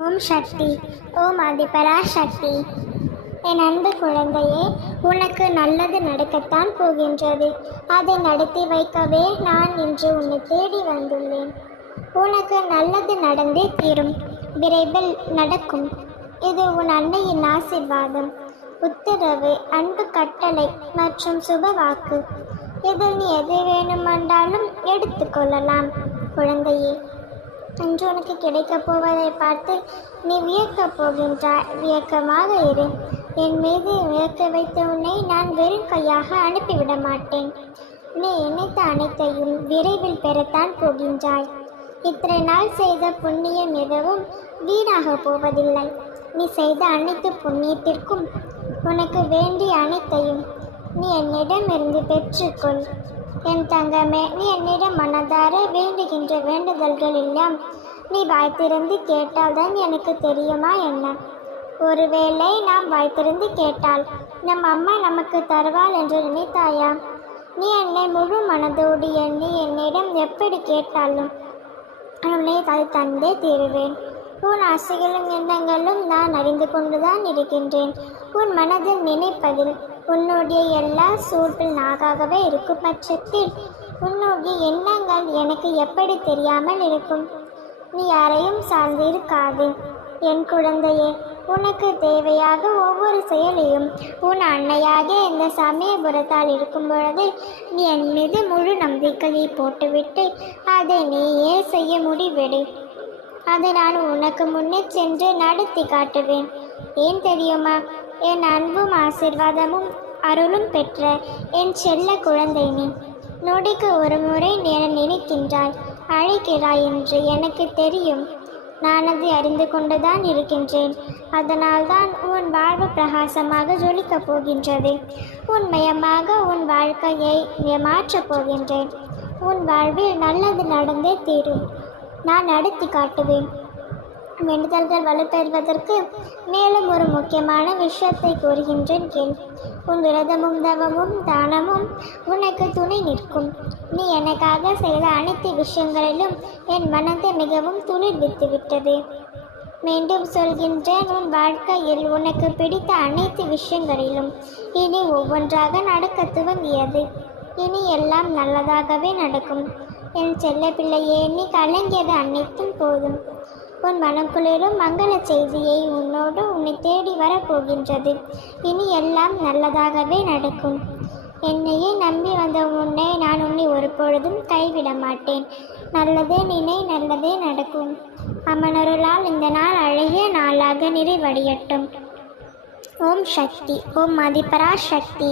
ஓம் சக்தி. ஓம் அதிபரா சக்தி என் அன்பு குழந்தையே உனக்கு நல்லது நடக்கத்தான் போகின்றது. அதை நடத்தி வைக்கவே நான் இன்று உன்னை தேடி வந்துள்ளேன். உனக்கு நல்லது நடந்தே தீரும். விரைவில் நடக்கும். இது உன் அன்னையின் ஆசிர்வாதம். உத்தரவு அன்பு கட்டளை மற்றும் சுப வாக்கு. இதில் நீ எது வேணுமென்றாலும் எடுத்துக்கொள்ளலாம் குழந்தையே இன்று உனக்கு கிடைக்கப் போவதை பார்த்து நீ வியக்கப் போகின்றாய். வியக்கமாக இரு. என் மீது வியக்க வைத்த உன்னை நான் வெறும் கையாக அனுப்பிவிட மாட்டேன். நீ நினைத்த அனைத்தையும் விரைவில் பெறத்தான் போகின்றாய். இத்தனை நாள் செய்த புண்ணியம் எதுவும் வீணாக போவதில்லை. நீ செய்த அனைத்து புண்ணியத்திற்கும் உனக்கு வேண்டிய அனைத்தையும் நீ என்னிடமிருந்து பெற்றுக்கொள். என் தங்கமே நீ என்னிடம் மனதார வேண்டுகின்ற வேண்டுதல்கள் எல்லாம் நீ வாய்த்திருந்து கேட்டால்தான் எனக்கு தெரியுமா என்ன? ஒருவேளை நாம் வாய்த்திருந்து கேட்டால் நம் அம்மா நமக்கு தருவாள் என்று நினைத்தாயா? நீ என்னை முழு மனதோடு எண்ணி என்னிடம் எப்படி கேட்டாலும் உன்னை அதை தந்தே தீருவேன். உன் ஆசைகளும் எண்ணங்களும் நான் அறிந்து கொண்டுதான் இருக்கின்றேன். உன் மனதில் நினைப்பதில் உன்னுடைய எல்லா சூழ்வில் நாகாகவே இருக்கும் பட்சத்தில் உன்னுடைய எண்ணங்கள் எனக்கு எப்படி தெரியாமல் இருக்கும்? நீ யாரையும் சார்ந்து இருக்காது என் குழந்தையே உனக்கு தேவையாக ஒவ்வொரு செயலையும் உன் அன்னையாக இந்த சமயபுரத்தால் இருக்கும் பொழுது நீ என் மீது முழு நம்பிக்கையை போட்டுவிட்டு அதை நீயே செய்ய முடிவெடு. அதை நான் உனக்கு முன்னே சென்று நடத்தி காட்டுவேன். ஏன் தெரியுமா? என் அன்பும் ஆசிர்வாதமும் அருளும் பெற்ற என் செல்ல குழந்தை நீ. நொடிக்கு ஒரு முறை என நினைக்கின்றாய் அழைக்கிறாய் என்று எனக்கு தெரியும். நான் அதை அறிந்து கொண்டுதான் இருக்கின்றேன். அதனால்தான் உன் வாழ்வு பிரகாசமாக ஜொலிக்கப் போகின்றது. உண்மயமாக உன் வாழ்க்கையை மாற்றப் போகின்றேன். உன் வாழ்வில் நல்லது நடந்தே தீரும். நான் நடத்தி காட்டுவேன். வேண்டுதல்கள் வலுப்பெறுவதற்கு மேலும் ஒரு முக்கியமான விஷயத்தை கூறுகின்றேன் கேள். உன் விரதமும் தவமும் தானமும் உனக்கு துணை நிற்கும். நீ எனக்காக செய்த அனைத்து விஷயங்களிலும் என் மனதை மிகவும் துளிர்வித்து விட்டது மீண்டும் சொல்கின்றேன் உன் வாழ்க்கையில் உனக்கு பிடித்த அனைத்து விஷயங்களிலும் இனி ஒவ்வொன்றாக நடக்க துவங்கியது இனி எல்லாம் நல்லதாகவே நடக்கும். என் செல்ல பிள்ளையே நீ கலங்கியது அனைத்தும் போதும். உன் மனக்குளிரும் மங்கள செய்தியை உன்னோடு உன்னை தேடி வரப்போகின்றது. இனி எல்லாம் நல்லதாகவே நடக்கும். என்னையே நம்பி வந்த உன்னை நான் உன்னை ஒரு பொழுதும் கைவிட மாட்டேன். நல்லதே நினை நல்லதே நடக்கும். அமனருளால் இந்த நாள் அழகிய நாளாக நிறைவடையட்டும். ஓம் சக்தி ஓம் மதிப்பரா சக்தி